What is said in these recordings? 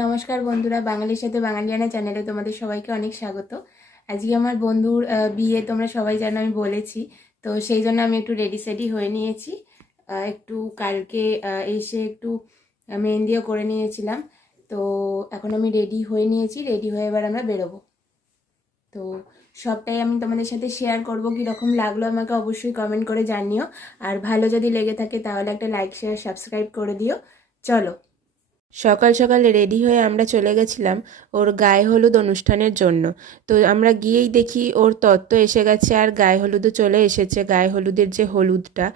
নমস্কার বন্ধুরা, বাঙালির সাথে বাঙালিয়ানা চ্যানেলে তোমাদের সবাইকে অনেক স্বাগত। আজকে আমার বন্ধুর বিয়ে, তোমরা সবাই জানো, আমি বলেছি। তো সেই জন্য আমি একটু রেডি সেডি হয়ে নিয়েছি। একটু কালকে এসে একটু মেহেন্দিও করে নিয়েছিলাম। তো এখন আমি রেডি হয়ে নিয়েছি, রেডি হয়ে এবার আমরা বেরোবো। তো সবটাই আমি তোমাদের সাথে শেয়ার করব। কীরকম লাগলো আমাকে অবশ্যই কমেন্ট করে জানিও। আর ভালো যদি লেগে থাকে তাহলে একটা লাইক, শেয়ার, সাবস্ক্রাইব করে দিও। চলো। সকাল সকাল রেডি হয়ে আমরা চলে গেছিলাম ওর গায়ে হলুদ অনুষ্ঠানের জন্য। তো আমরা গিয়েই দেখি ওর তত্ত্ব এসে গেছে, আর গায়ে হলুদও চলে এসেছে। গায়ে হলুদের যে হলুদটা,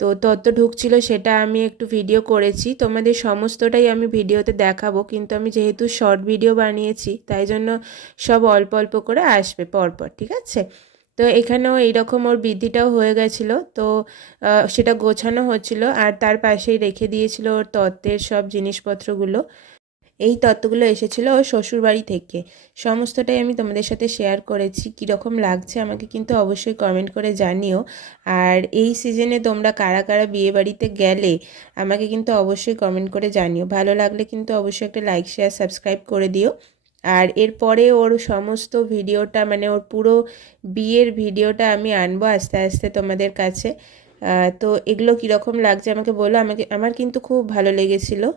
তো তত্ত্ব ঢুকছিল, সেটা আমি একটু ভিডিও করেছি। তোমাদের সমস্তটাই আমি ভিডিওতে দেখাবো, কিন্তু আমি যেহেতু শর্ট ভিডিও বানিয়েছি তাই জন্য সব অল্প অল্প করে আসবে পরপর, ঠিক আছে? তো এখানেও এইরকম ওর বৃদ্ধিটাও হয়ে গেছিলো। তো সেটা গোছানো হচ্ছিল, আর তার পাশেই রেখে দিয়েছিল ওর তত্ত্বের সব জিনিসপত্রগুলো। এই তত্ত্বগুলো এসেছিলো ওর শ্বশুরবাড়ি থেকে। সমস্তটাই আমি তোমাদের সাথে শেয়ার করেছি। কীরকম লাগছে আমাকে কিন্তু অবশ্যই কমেন্ট করে জানিও। আর এই সিজনে তোমরা কারা কারা বিয়েবাড়িতে গেলে আমাকে কিন্তু অবশ্যই কমেন্ট করে জানিও। ভালো লাগলে কিন্তু অবশ্যই একটা লাইক, শেয়ার, সাবস্ক্রাইব করে দিও। আর এরপরে ওর সমস্ত ভিডিওটা, মানে ওর পুরো বিয়ের ভিডিওটা আমি আনবো আস্তে আস্তে তোমাদের কাছে। তো এগুলো কীরকম লাগছে আমাকে বলো। আমার কিন্তু খুব ভালো লেগেছিলো।